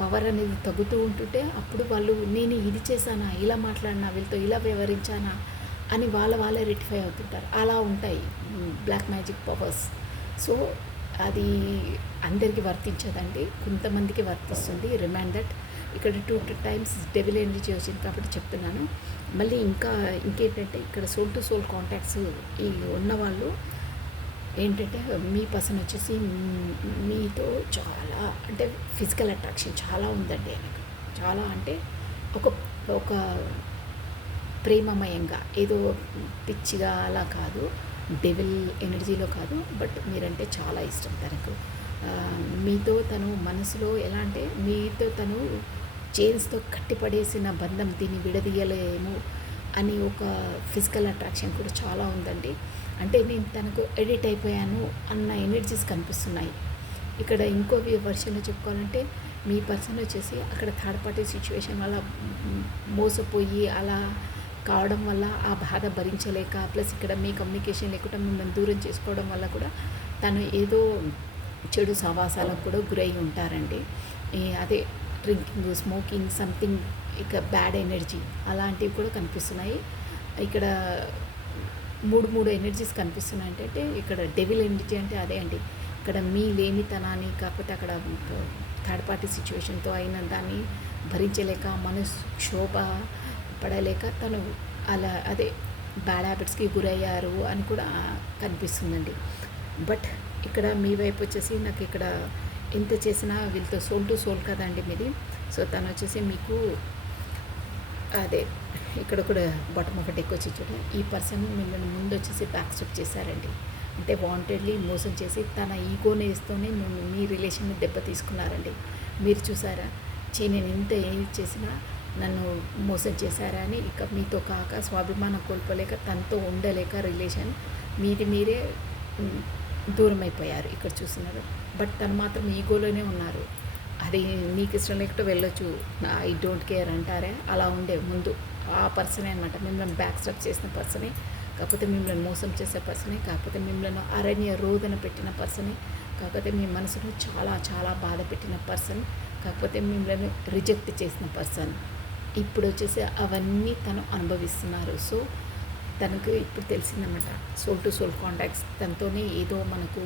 పవర్ అనేది తగ్గుతూ ఉంటుంటే అప్పుడు వాళ్ళు నేను ఇది చేశానా, ఇలా మాట్లాడినా, వీళ్ళతో ఇలా వ్యవహరించానా అని వాళ్ళే రెక్టిఫై అవుతుంటారు. అలా ఉంటాయి బ్లాక్ మ్యాజిక్ పవర్స్. సో అది అందరికీ వర్తించదండి, కొంతమందికి వర్తిస్తుంది. రిమైండ్ దట్ ఇక్కడ 2 టైమ్స్ డెవిల్ ఎనర్జీ వచ్చింది కాబట్టి చెప్తున్నాను. మళ్ళీ ఇంకేంటంటే ఇక్కడ సోల్ టు సోల్ కాంటాక్ట్స్ ఈ ఉన్నవాళ్ళు ఏంటంటే, మీ పర్సన్ వచ్చేసి మీతో చాలా అంటే ఫిజికల్ అట్రాక్షన్ చాలా ఉందండి ఆయనకు. చాలా అంటే ఒక ప్రేమమయంగా, ఏదో పిచ్చిగా అలా కాదు, డెవిల్ ఎనర్జీలో కాదు, బట్ మీరంటే చాలా ఇష్టం తనకు. మీతో తను మనసులో ఎలా అంటే, మీతో తను చైన్స్తో కట్టిపడేసిన బంధం, దీన్ని విడదీయలేము అని ఒక ఫిజికల్ అట్రాక్షన్ కూడా చాలా ఉందండి. అంటే నేను తనకు ఎడిట్ అయిపోయాను అన్న ఎనర్జీస్ కనిపిస్తున్నాయి. ఇక్కడ ఇంకో వర్షన్లో చెప్పుకోవాలంటే, మీ పర్సన్ వచ్చేసి అక్కడ థర్డ్ పార్టీ సిచ్యువేషన్ వల్ల మోసపోయి అలా కావడం వల్ల ఆ బాధ భరించలేక, ప్లస్ ఇక్కడ మీ కమ్యూనికేషన్ లేకుండా మిమ్మల్ని దూరం చేసుకోవడం వల్ల కూడా తను ఏదో చెడు సహవాసాలకు కూడా గురై ఉంటారండి. అదే డ్రింకింగ్, స్మోకింగ్, సంథింగ్, ఇక బ్యాడ్ ఎనర్జీ అలాంటివి కూడా కనిపిస్తున్నాయి. ఇక్కడ మూడు ఎనర్జీస్ కనిపిస్తున్నాయి. అంటే ఇక్కడ డెవిల్ ఎనర్జీ అంటే అదే అండి, ఇక్కడ మీ లేనితనాన్ని, కాకపోతే అక్కడ థర్డ్ పార్టీ సిచ్యువేషన్తో అయిన దాన్ని భరించలేక, మనసు క్షోభ పడలేక తను అలా అదే బ్యాడ్ హ్యాబిట్స్కి గురయ్యారు అని కూడా కనిపిస్తుందండి. బట్ ఇక్కడ మీ వైపు వచ్చేసి నాకు ఇక్కడ ఎంత చేసినా వీళ్ళతో సోల్ టు సోల్ కదండి మీది. సో తను వచ్చేసి మీకు అదే ఇక్కడ కూడా బాటమ్ ఆఫ్ డెక్ వచ్చి చూడండి, ఈ పర్సన్ మిమ్మల్ని ముందు వచ్చేసి బ్యాక్ స్టెప్ చేశారండి. అంటే వాంటెడ్లీ మోసం చేసి తన ఈగోని వేస్తూనే మీ రిలేషన్ని దెబ్బ తీసుకున్నారండి. మీరు చూసారా, నేను ఎంత ఏం చేసినా నన్ను మోసం చేశారా అని ఇక మీతో కాక స్వాభిమానం కోల్పోలేక తనతో ఉండలేక రిలేషన్ మీరే దూరం అయిపోయారు ఇక్కడ చూస్తున్నారు. బట్ తను మాత్రం ఈగోలోనే ఉన్నారు. అది మీకు ఇష్టం లేకపోతే వెళ్ళొచ్చు, ఐ డోంట్ కేర్ అంటారే, అలా ఉండే ముందు ఆ పర్సనే అనమాట. మిమ్మల్ని బ్యాక్ స్టెప్ చేసిన పర్సనే, కాకపోతే మిమ్మల్ని మోసం చేసే పర్సనే, కాకపోతే మిమ్మల్ని అరణ్య రోదన పెట్టిన పర్సనే, కాకపోతే మీ మనసును చాలా చాలా బాధ పెట్టిన పర్సన్, కాకపోతే మిమ్మల్ని రిజెక్ట్ చేసిన పర్సన్. ఇప్పుడు వచ్చేసి అవన్నీ తను అనుభవిస్తున్నారు. సో తనకు ఇప్పుడు తెలిసిందన్నమాట, సోల్ టు సోల్ కాంటాక్ట్స్ తనతోనే ఏదో మనకు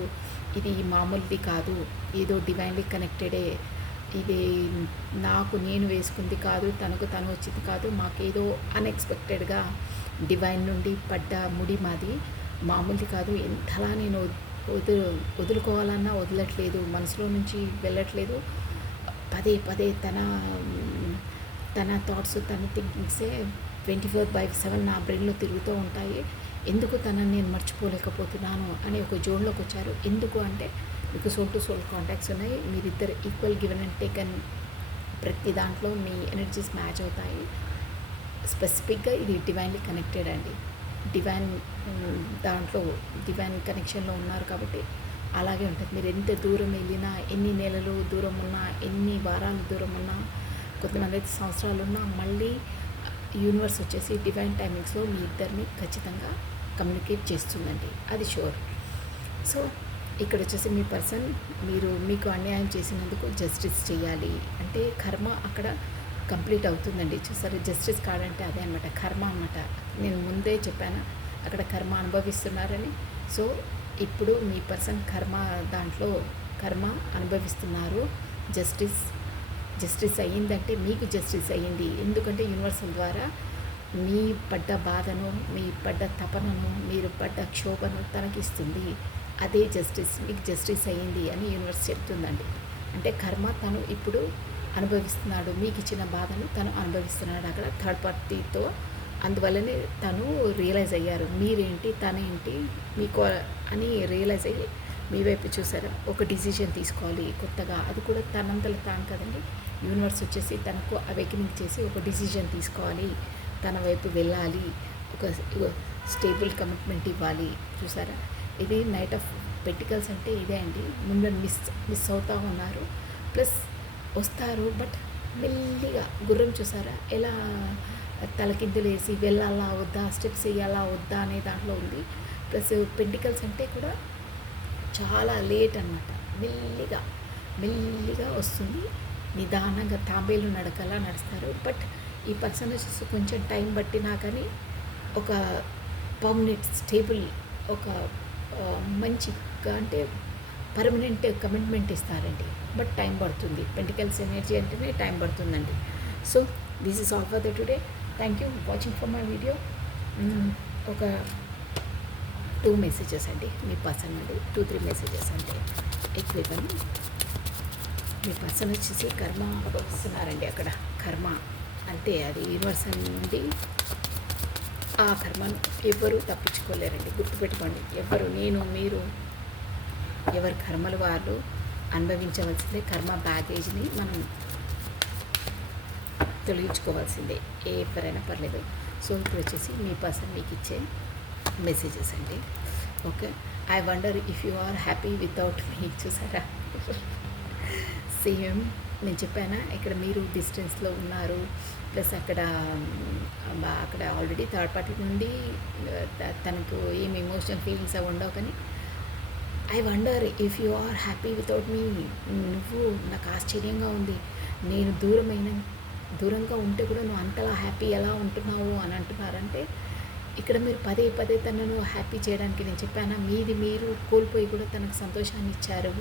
ఇది మామూలుది కాదు, ఏదో డివైన్లీ కనెక్టెడే, ఇది నాకు నేను వేసుకుంది కాదు, తనకు తను వచ్చింది కాదు, మాకేదో అన్ఎక్స్పెక్టెడ్గా డివైన్ నుండి పడ్డ ముడి మాది, మామూలుది కాదు. ఎంతలా నేను వదులుకోవాలన్నా వదలట్లేదు, మనసులో నుంచి వెళ్ళట్లేదు. పదే పదే తన థాట్స్ తన థింకింగ్సే 24/7 నా బ్రెయిన్లో తిరుగుతూ ఉంటాయి. ఎందుకు తనని నేను మర్చిపోలేకపోతున్నాను అనే ఒక జోన్లోకి వచ్చారు. ఎందుకు అంటే మీకు సోల్ టు సోల్ కాంటాక్ట్స్ ఉన్నాయి, మీరిద్దరు ఈక్వల్ గివెన్ అండ్ టేకన్, ప్రతి దాంట్లో మీ ఎనర్జీస్ మ్యాచ్ అవుతాయి. స్పెసిఫిక్గా ఇది డివైన్లీ కనెక్టెడ్ అండి. డివైన్ దాంట్లో డివైన్ కనెక్షన్లో ఉన్నారు కాబట్టి అలాగే ఉంటుంది. మీరు ఎంత దూరం వెళ్ళినా, ఎన్ని నెలలు దూరం ఉన్నా, ఎన్ని వారాలు దూరం ఉన్నా, కొంతమంది అయితే సంవత్సరాలు ఉన్నా, మళ్ళీ యూనివర్స్ వచ్చేసి డివైన్ టైమింగ్స్లో మీ ఇద్దరిని ఖచ్చితంగా కమ్యూనికేట్ చేస్తుందండి, అది షూర్. సో ఇక్కడ వచ్చేసి మీ పర్సన్ మీకు అన్యాయం చేసినందుకు జస్టిస్ చేయాలి అంటే కర్మ అక్కడ కంప్లీట్ అవుతుందండి. చూసారు, జస్టిస్ కాడంటే అదే అనమాట, కర్మ అనమాట. నేను ముందే చెప్పాను అక్కడ కర్మ అనుభవిస్తున్నారని. సో ఇప్పుడు మీ పర్సన్ దాంట్లో కర్మ అనుభవిస్తున్నారు. జస్టిస్ అయ్యిందంటే మీకు జస్టిస్ అయ్యింది. ఎందుకంటే యూనివర్సల్ ద్వారా మీ పడ్డ బాధను, మీ పడ్డ తపనను, మీరు పడ్డ క్షోభను తనకిస్తుంది. అదే జస్టిస్, మీకు జస్టిస్ అయ్యింది అని యూనివర్స్ చెప్తుందండి. అంటే కర్మ తను ఇప్పుడు అనుభవిస్తున్నాడు, మీకు ఇచ్చిన బాధను తను అనుభవిస్తున్నాడు అక్కడ థర్డ్ పార్టీతో. అందువల్లనే తను రియలైజ్ అయ్యారు, మీరేంటి తనేంటి మీకు అని రియలైజ్ అయ్యి మీ వైపు చూసారా, ఒక డిసిజన్ తీసుకోవాలి కొత్తగా. అది కూడా తనంతలో తాను కదండి, యూనివర్స్ వచ్చేసి తనకు అవేకనింగ్ చేసి ఒక డిసిజన్ తీసుకోవాలి, తన వైపు వెళ్ళాలి, ఒక స్టేబుల్ కమిట్మెంట్ ఇవ్వాలి. చూసారా, ఇది నైట్ ఆఫ్ పెంటికల్స్ అంటే ఇదే అండి. మిమ్మల్ని మిస్ అవుతూ ఉన్నారు, ప్లస్ వస్తారు, బట్ మెల్లిగా గుర్రం చూసారా ఎలా తలకిందులు వేసి వెళ్ళాలా వద్దా, స్టెప్స్ వేయాలా వద్దా అనే దాంట్లో ఉంది. ప్లస్ పెంటికల్స్ అంటే కూడా చాలా లేట్ అన్నమాట, మెల్లిగా వస్తుంది, నిదానంగా తాంబేలు నడకలా నడుస్తారు. బట్ ఈ పర్సన్ వచ్చేసి కొంచెం టైం పట్టినా కానీ ఒక పర్మనెంట్ స్టేబుల్, ఒక మంచిగా అంటే పర్మనెంట్ కమిట్మెంట్ ఇస్తారండి. బట్ టైం పడుతుంది, పెంటికల్స్ ఎనర్జీ అంటేనే టైం పడుతుందండి. So this is all for the today. Thank you watching for my video. ఒక 2 మెసేజెస్ అండి మీ పర్సన్ నుండి, 2-3 మెసేజెస్ అంటే ఎక్కువ ఇవ్వను. మీ పర్సన్ వచ్చేసి కర్మ అనుభవిస్తున్నారండి. అక్కడ కర్మ అంటే అది యూనివర్సల్ నుండి ఆ కర్మను ఎవరు తప్పించుకోలేరండి, గుర్తుపెట్టుకోండి. మీరు ఎవరి కర్మలు వాళ్ళు అనుభవించవలసిందే. కర్మ బ్యాగేజ్ని మనం తొలగించుకోవాల్సిందే, ఎవరైనా పర్లేదు. సో ఇప్పుడు వచ్చేసి మీ పర్సన్ మీకు ఇచ్చే మెసేజెస్ అండి. Okay, I wonder if you are happy without me. చూసారా, సేమ్ నేను చెప్పానా, ఇక్కడ మీరు డిస్టెన్స్లో ఉన్నారు, ప్లస్ అక్కడ ఆల్రెడీ థర్డ్ పార్టీ నుండి తనకు ఏం ఎమోషనల్ ఫీలింగ్స్ అవి ఉండవు. కానీ I wonder if you are happy without me. నువ్వు నాకు ఆశ్చర్యంగా ఉంది, నేను దూరంగా ఉంటే కూడా నువ్వు అంతలా హ్యాపీ ఎలా ఉంటున్నావు అని అంటున్నారంటే ఇక్కడ మీరు పదే తనను హ్యాపీ చేయడానికి నేను చెప్పాను, మీరు కోల్పోయి కూడా తనకు సంతోషాన్ని ఇచ్చారు.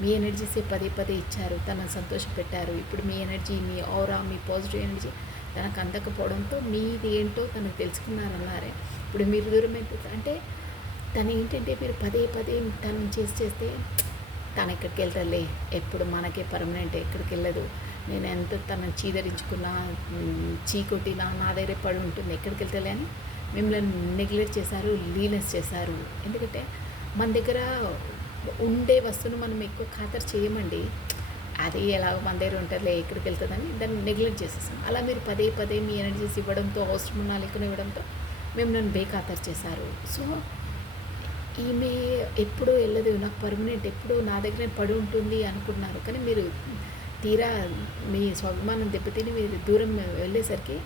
మీ ఎనర్జీసే పదే ఇచ్చారు, తనను సంతోషపెట్టారు. ఇప్పుడు మీ ఎనర్జీ, మీ ఔరా, మీ పాజిటివ్ ఎనర్జీ తనకు అందకపోవడంతో మీది ఏంటో తనకు తెలుసుకున్నారన్నారే. ఇప్పుడు మీరు దూరం అయిపోతారు అంటే తను ఏంటంటే మీరు పదే పదే తను చేస్తే తను ఎక్కడికి వెళ్తారులే, ఎప్పుడు మనకే పర్మనెంట్, ఎక్కడికి వెళ్ళదు. నేను ఎంత తనని చీదరించుకున్నా చీకొట్టినా నా దగ్గర పడి ఉంటుంది, ఎక్కడికి వెళ్తలే అని మిమ్మల్ని నెగ్లెక్ట్ చేశారు, లీనెస్ చేశారు. ఎందుకంటే మన దగ్గర ఉండే వస్తువును మనం ఎక్కువ ఖాతరు చేయమండి. అది ఎలాగో మన దగ్గర ఉంటుందిలే, ఎక్కడికి వెళ్తుందని దాన్ని నెగ్లెక్ట్ చేసేసాం. అలా మీరు పదే పదే మీ ఎనర్జీస్ ఇవ్వడంతో, అవసరం ఉన్న లెక్కన ఇవ్వడంతో మిమ్మల్ని బేఖాతరు చేశారు. సో ఈమె ఎప్పుడూ వెళ్ళదు, నాకు పర్మనెంట్ ఎప్పుడూ నా దగ్గరే పడి ఉంటుంది అనుకున్నారు. కానీ మీరు తీరా మీ స్వాభిమానం దెబ్బతిని మీరు దూరం వెళ్ళేసరికి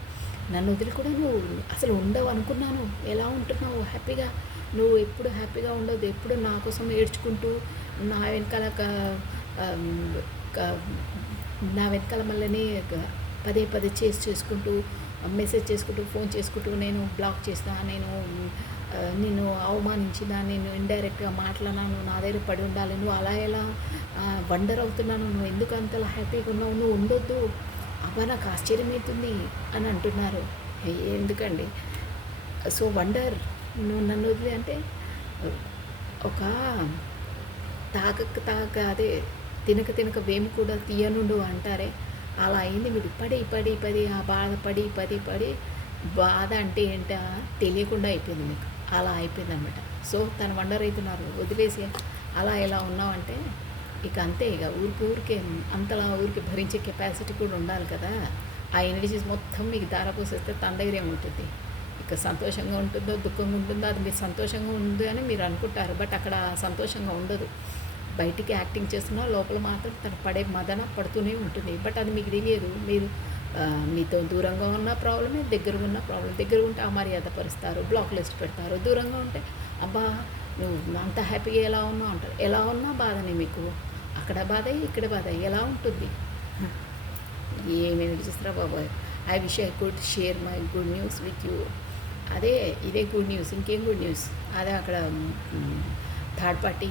నన్ను వదిలి కూడా నువ్వు అసలు ఉండవు అనుకున్నాను, ఎలా ఉంటున్నావు హ్యాపీగా, నువ్వు ఎప్పుడు హ్యాపీగా ఉండదు, ఎప్పుడు నా కోసం ఏడ్చుకుంటూ నా వెనకాల నా వెనకాల మళ్ళీ పదే పదే చేసుకుంటూ మెసేజ్ చేసుకుంటూ ఫోన్ చేసుకుంటూ నేను బ్లాక్ చేస్తా, నేను నిన్ను అవమానించిన, నేను ఇండైరెక్ట్గా మాట్లాడినాను, నా దగ్గర పడి ఉండాలి, నువ్వు అలా ఎలా వండర్ అవుతున్నాను, నువ్వు ఎందుకు అంతలా హ్యాపీగా ఉన్నావు, నువ్వు ఉండొద్దు, అబ్బా నాకు ఆశ్చర్యం అవుతుంది అని అంటున్నారు. ఎందుకండి? సో వండర్, నువ్వు నన్ను వదిలే అంటే ఒక అదే తినక వేము కూడా తీయనుండు అంటారే, అలా అయింది. మీరు పడి ఆ బాధ పడి బాధ అంటే ఏంటో తెలియకుండా అయిపోయింది మీకు, అలా అయిపోయింది అనమాట. సో తను వండర్ అవుతున్నారు, వదిలేసి అలా ఎలా ఉన్నావంటే ఇక అంతే, ఇక ఊరికే అంతలా ఊరికి భరించే కెపాసిటీ కూడా ఉండాలి కదా. ఆ ఎనర్జీస్ మొత్తం మీకు దారపోసేస్తే తన దగ్గర ఏముంటుంది, ఇక సంతోషంగా ఉంటుందో దుఃఖంగా ఉంటుందో అది మీరు సంతోషంగా ఉంది అని మీరు అనుకుంటారు, బట్ అక్కడ సంతోషంగా ఉండదు. బయటికి యాక్టింగ్ చేస్తున్నా లోపల మాత్రం తను పడే మదన పడుతూనే ఉంటుంది, బట్ అది మీకు తెలియదు. మీరు మీతో దూరంగా ఉన్న ప్రాబ్లమే, దగ్గరగా ఉన్న ప్రాబ్లం. దగ్గర ఉంటే అమర్యాద పరుస్తారు, బ్లాక్ లిస్ట్ పెడతారు. దూరంగా ఉంటే అబ్బా నువ్వు అంత హ్యాపీగా ఎలా ఉన్నావు అంటారు. ఎలా ఉన్నా బాధనే మీకు, అక్కడ బాధ ఇక్కడ బాధ ఎలా ఉంటుంది. ఏమేమి చూస్తారా బాబాయ్. I wish I could share my good news with you. ఇదే గుడ్ న్యూస్, ఇంకేం గుడ్ న్యూస్. అదే అక్కడ థర్డ్ పార్టీ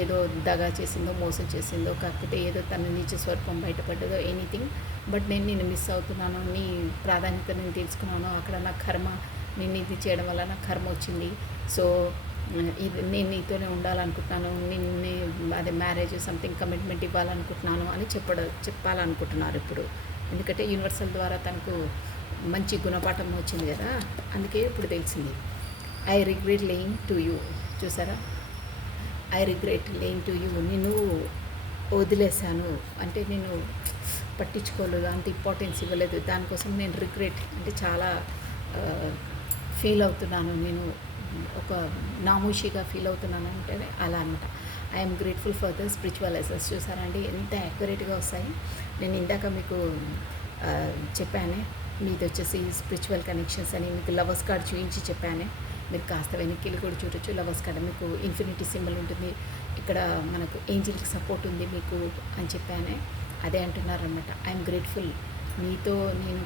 ఏదో దగా చేసిందో, మోసం చేసిందో, కాకపోతే ఏదో తన నీచ స్వరూపం బయటపడ్డదో, ఎనీథింగ్. బట్ నేను మిస్ అవుతున్నాను, నీ ప్రాధాన్యత నేను తెలుసుకున్నాను. అక్కడ నా కర్మ, నేను ఇది చేయడం వల్ల నాకు కర్మ వచ్చింది. సో ఇది నేను నీతోనే ఉండాలనుకుంటున్నాను, నిన్నే అదే మ్యారేజ్ సంథింగ్ కమిట్మెంట్ ఇవ్వాలనుకుంటున్నాను అని చెప్పాలనుకుంటున్నారు ఇప్పుడు. ఎందుకంటే యూనివర్సల్ ద్వారా తనకు మంచి గుణపాఠం వచ్చింది కదా, అందుకే ఇప్పుడు తెలిసింది. I regret lying to you. చూసారా, I regret lying to you. నేను వదిలేశాను అంటే నేను పట్టించుకోలేదు, అంత ఇంపార్టెన్స్ ఇవ్వలేదు, దానికోసం నేను రిగ్రెట్ అంటే చాలా ఫీల్ అవుతున్నాను, నేను ఒక నామూషిగా ఫీల్ అవుతున్నాను అంటే అలా అనమాట. I'm grateful for the spiritual lessons. చూసారండి ఎంత యాక్యురేట్గా వస్తాయి. నేను ఇందాక మీకు చెప్పానే, మీది వచ్చేసి స్పిరిచువల్ కనెక్షన్స్ అని, మీకు లవర్స్ కార్డ్ చూపించి చెప్పానే. మీరు కాస్త వెనక్కి కూడా చూడొచ్చు. లవర్స్ కార్డ్ మీకు ఇన్ఫినిటీ సింబల్ ఉంటుంది, ఇక్కడ మనకు ఏంజిల్కి సపోర్ట్ ఉంది మీకు అని చెప్పానే. అదే అంటున్నారనమాట. ఐఎమ్ గ్రేట్ఫుల్, నీతో నేను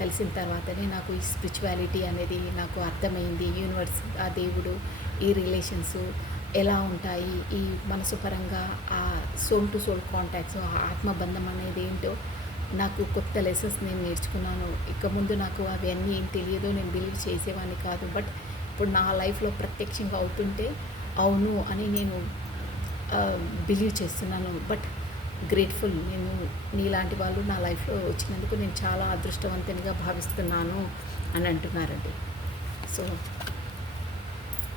కలిసిన తర్వాతనే నాకు ఈ స్పిరిచువాలిటీ అనేది నాకు అర్థమైంది. యూనివర్స్, ఆ దేవుడు, ఈ రిలేషన్స్ ఎలా ఉంటాయి, ఈ మనసు పరంగా ఆ సోల్ టు సోల్ కాంటాక్ట్స్, ఆ ఆత్మబంధం అనేది ఏంటో నాకు కొత్త లెసన్స్ నేను నేర్చుకున్నాను. ఇక ముందు నాకు అవన్నీ ఏం తెలియదో, నేను బిలీవ్ చేసేవాడిని కాదు. బట్ ఇప్పుడు నా లైఫ్లో ప్రత్యక్షంగా అవుతుంటే అవును అని నేను బిలీవ్ చేస్తున్నాను. బట్ గ్రేట్ఫుల్, నేను నీలాంటి వాళ్ళు నా లైఫ్లో వచ్చినందుకు నేను చాలా అదృష్టవంతునిగా భావిస్తున్నాను అని అంటున్నారండి. So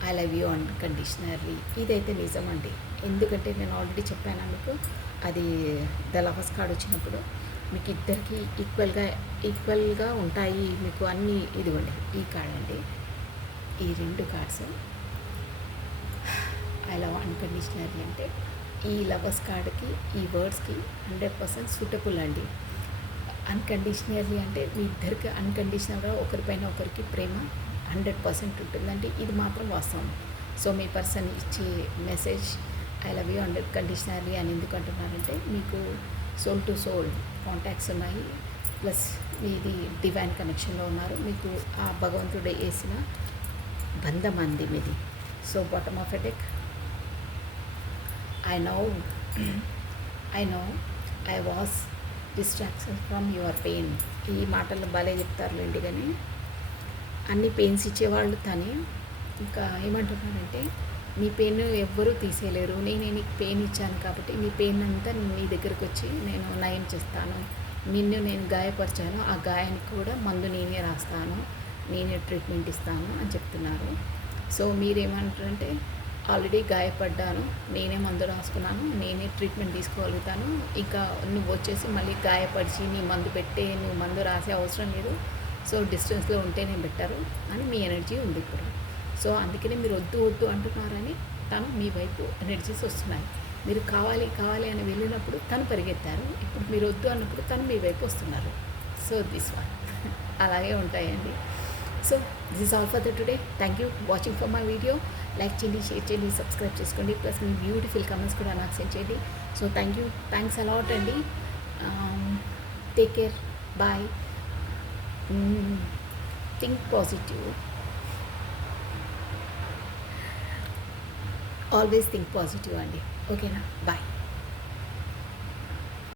I love you unconditionally. ఇదైతే నిజమండి. ఎందుకంటే నేను ఆల్రెడీ చెప్పాను మీకు, అది ద లవర్స్ కార్డ్ వచ్చినప్పుడు మీకు ఇద్దరికి ఈక్వల్గా ఉంటాయి మీకు అన్నీ. ఇదిగోండి ఈ కార్డ్ అండి, ఈ రెండు కార్డ్స్. ఐ లవ్ అన్కండిషనల్లీ అంటే ఈ లవర్స్ కార్డ్కి, ఈ వర్డ్స్కి 100% సూటబుల్ అండి. అన్కండిషనల్లీ అంటే మీ ఇద్దరికి అన్కండిషనల్గా ఒకరిపైన ఒకరికి ప్రేమ 100% ఉంటుందండి. ఇది మాత్రం వాస్తవం. సో మీ పర్సన్ ఇచ్చే message I love you unconditionally అని ఎందుకు అంటున్నారంటే, మీకు సోల్ టు సోల్ కాంటాక్ట్స్ ఉన్నాయి, ప్లస్ మీది డివైన్ కనెక్షన్లో ఉన్నారు. మీకు ఆ భగవంతుడు వేసిన బంధం అంది మీది. So bottom of a deck, I know I was distraction from your pain. ఈ మాటలు భలే చెప్తారులేండి, కానీ అన్ని పెయిన్స్ ఇచ్చేవాళ్ళు తనే, ఇంకా ఏమంటున్నానంటే మీ పెయిన్ ఎవ్వరూ తీసేయలేరు. నేనే నీకు పెయిన్ ఇచ్చాను కాబట్టి నీ పెయిన్ అంతా నీ దగ్గరకు వచ్చి నేను నయం చేస్తాను. నిన్ను నేను గాయపరిచాను, ఆ గాయానికి కూడా మందు నేనే రాస్తాను, నేనే ట్రీట్మెంట్ ఇస్తాను అని చెప్తున్నారు. సో మీరేమంటారంటే ఆల్రెడీ గాయపడ్డాను, నేనే మందు రాసుకున్నాను, నేనే ట్రీట్మెంట్ తీసుకోగలుగుతాను, ఇంకా నువ్వు వచ్చేసి మళ్ళీ గాయపరిచి నీ మందు నువ్వు మందు రాసే అవసరం లేదు, సో డిస్టెన్స్లో ఉంటేనే బెటరు అని మీ ఎనర్జీ ఉంది ఇప్పుడు. సో అందుకనే మీరు వద్దు వద్దు అంటున్నారని తను మీ వైపు ఎనర్జీస్ వస్తున్నాయి. మీరు కావాలి కావాలి అని వెళ్ళినప్పుడు తను పరిగెత్తారు, ఇప్పుడు మీరు వద్దు అన్నప్పుడు తను మీ వైపు వస్తున్నారు. సో దిస్ వన్ అలాగే ఉంటాయండి. So this is all for the today. Thank you watching for my video. Like చేయండి, షేర్ చేయండి, సబ్స్క్రైబ్ చేసుకోండి, ప్లస్ మీ బ్యూటిఫుల్ కమెంట్స్ కూడా నాకు సెండ్ చేయండి. So thank you, thanks a lot అండి. Take care, bye. Think positive, always think positive అండి. ఓకేనా? బాయ్.